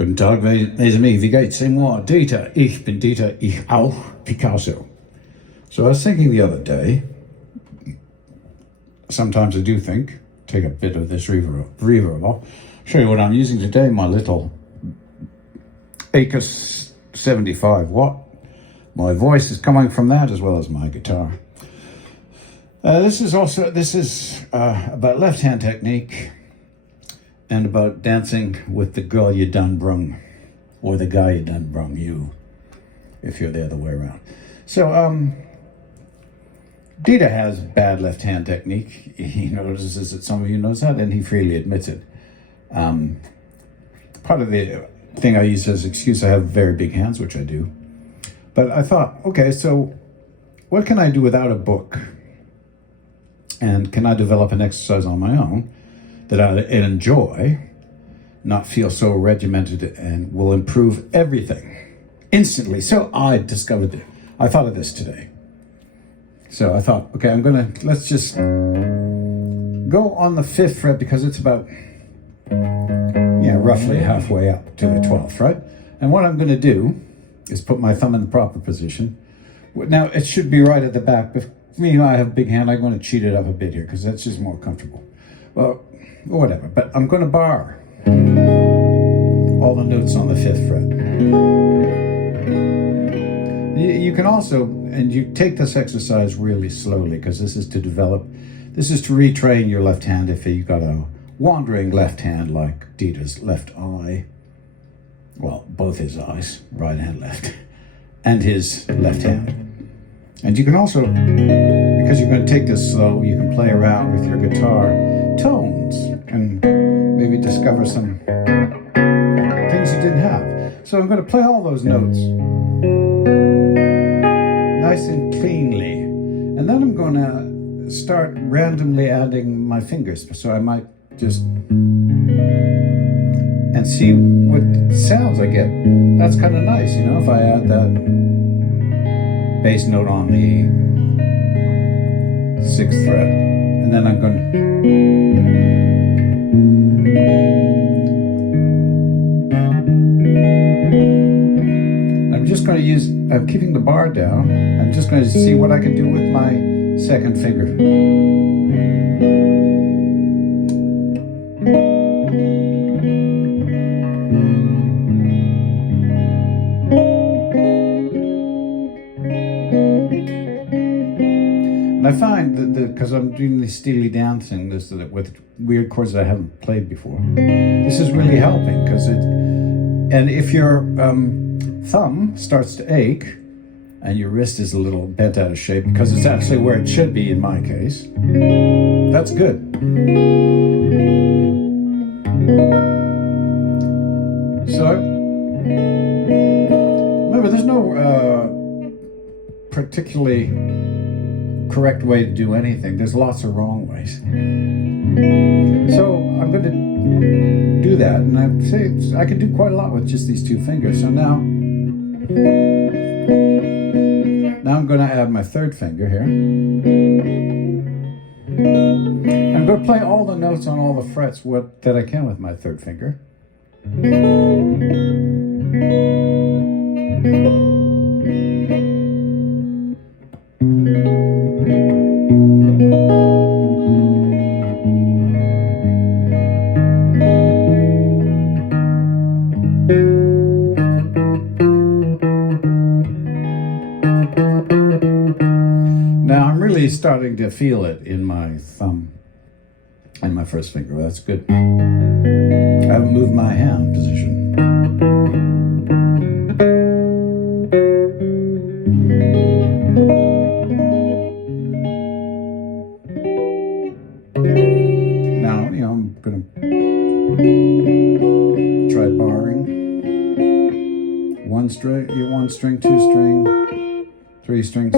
Guten Tag, wie geht's? C'est moi, Dieter. Ich bin Dieter, ich auch Picasso. So I was thinking the other day, sometimes I do think, take a bit of this reverb off, show you what I'm using today, my little Acus 75 watt. My voice is coming from that as well as my guitar. This is about left-hand technique and about dancing with the girl you done brung, or the guy you done brung you, if you're the other way around. So, Dieter has bad left-hand technique. He notices that some of you knows that, and he freely admits it. Part of the thing I use as excuse, I have very big hands, which I do. But I thought, okay, so what can I do without a book? And can I develop an exercise on my own that I enjoy, not feel so regimented, and will improve everything instantly? So I discovered it. I thought of this today. So I thought, okay, let's just go on the 5th fret, because it's about, roughly halfway up to the 12th, right? And what I'm gonna do is put my thumb in the proper position. Now, it should be right at the back, but for me, I have a big hand, I'm gonna cheat it up a bit here, because that's just more comfortable. Well, whatever, but I'm gonna bar all the notes on the 5th fret. You can also, and you take this exercise really slowly, because this is to retrain your left hand if you've got a wandering left hand like Dieter's left eye, well, both his eyes, right and left, and his left hand. And you can also, because you're going to take this slow, you can play around with your guitar tones and maybe discover some things you didn't have. So I'm going to play all those notes nice and cleanly, and then I'm going to start randomly adding my fingers. So I might just and see what sounds I get. That's kind of nice, if I add that bass note on the 6th fret, and then I'm I'm keeping the bar down. I'm just going to see what I can do with my 2nd finger. And I find that because I'm doing this steely dancing, with weird chords that I haven't played before, this is really helping, and if your thumb starts to ache and your wrist is a little bent out of shape, because it's actually where it should be in my case, that's good. So remember, there's no particularly correct way to do anything. There's lots of wrong ways. So I'm going to do that, and I'd say I can do quite a lot with just these 2 fingers. So now I'm going to add my 3rd finger here. I'm going to play all the notes on all the frets that I can with my 3rd finger. Now I'm really starting to feel it in my thumb and my 1st finger. Well, that's good. I haven't moved my hand position. Now, I'm going to try barring. 1 string, 2 string, 3 strings.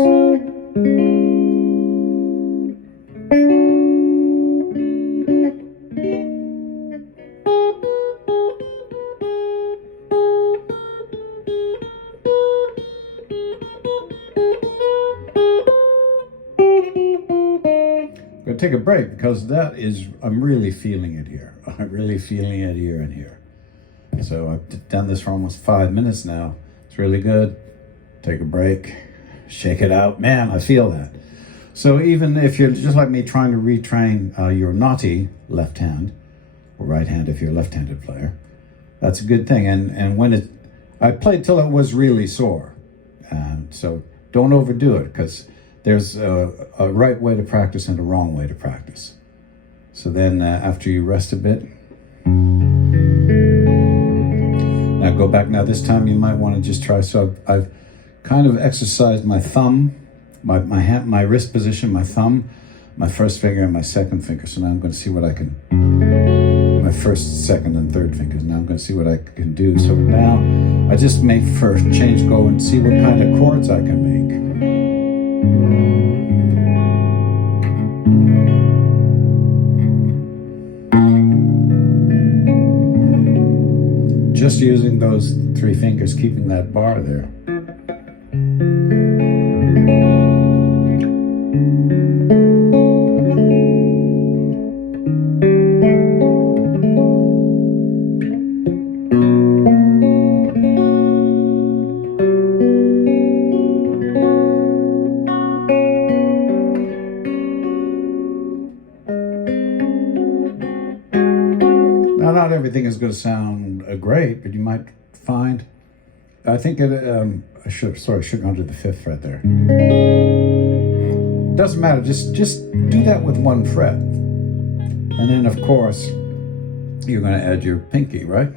I'm going to take a break, because I'm really feeling it here. I'm really feeling it here and here. So I've done this for almost 5 minutes now. It's really good. Take a break, shake it out. Man, I feel that. So even if you're just like me trying to retrain your naughty left hand, or right hand if you're a left-handed player, that's a good thing. And when I played till it was really sore. So don't overdo it, because there's a right way to practice and a wrong way to practice. So then after you rest a bit, now go back. Now this time you might want to just try. So I've kind of exercised my thumb, my hand, my wrist position, my thumb, my first finger and my second finger. So now I'm going to see what I can, my first, second, and third fingers. Now I'm going to see what I can do. So now I just make first change, go and see what kind of chords I can make. Just using those 3 fingers, keeping that bar there. Now, not everything is going to sound great, but you might find, I think I should have gone to the 5th fret there. Doesn't matter, just do that with 1 fret. And then of course, you're going to add your pinky, right?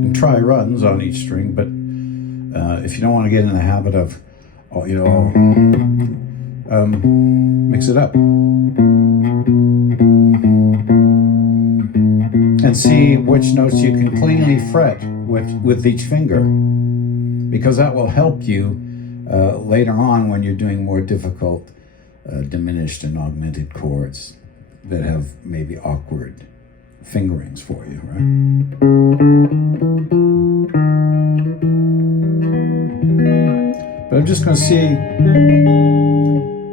And try runs on each string, but if you don't want to get in the habit of, mix it up. And see which notes you can cleanly fret with each finger, because that will help you later on when you're doing more difficult diminished and augmented chords that have maybe awkward fingerings for you, right? But I'm just going to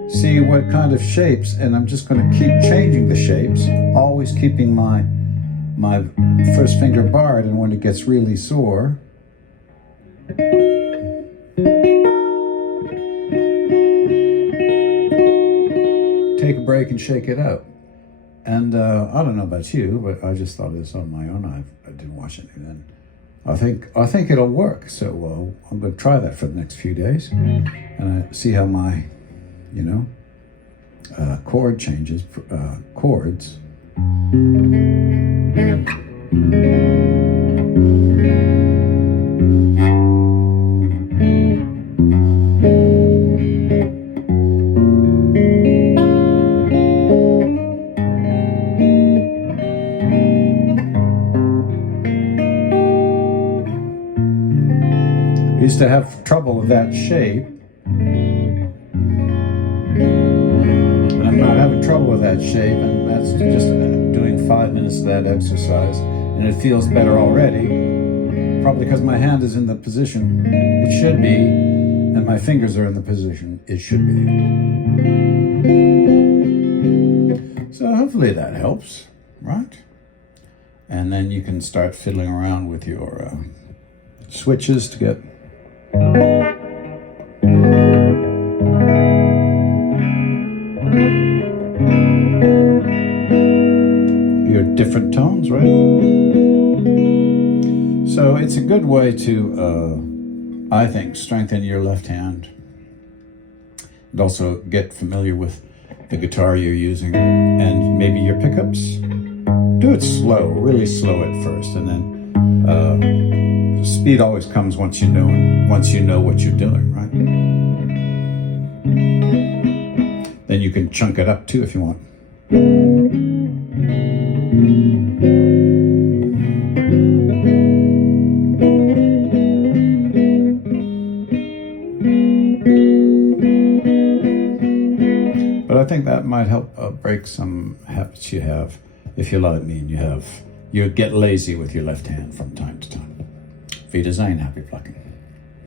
see what kind of shapes, and I'm just going to keep changing the shapes, always keeping my first finger barred, and when it gets really sore, take a break and shake it out. And I don't know about you, but I just thought of this on my own. I didn't watch any then. I think it'll work. So I'm going to try that for the next few days, and see how my, chord changes, chords. I used to have trouble with that shape, and I'm not having trouble with that shape, and that's just doing 5 minutes of that exercise, and it feels better already, probably because my hand is in the position it should be, and my fingers are in the position it should be. So hopefully that helps, right? And then you can start fiddling around with your switches to get your different tones, right? So it's a good way to, I think, strengthen your left hand, and also get familiar with the guitar you're using, and maybe your pickups. Do it slow, really slow at first, and then speed always comes once you know what you're doing, right? Then you can chunk it up too if you want. But I think that might help break some habits you have, if you're like me and you get lazy with your left hand from time to time. Wiedersehen, happy plucking.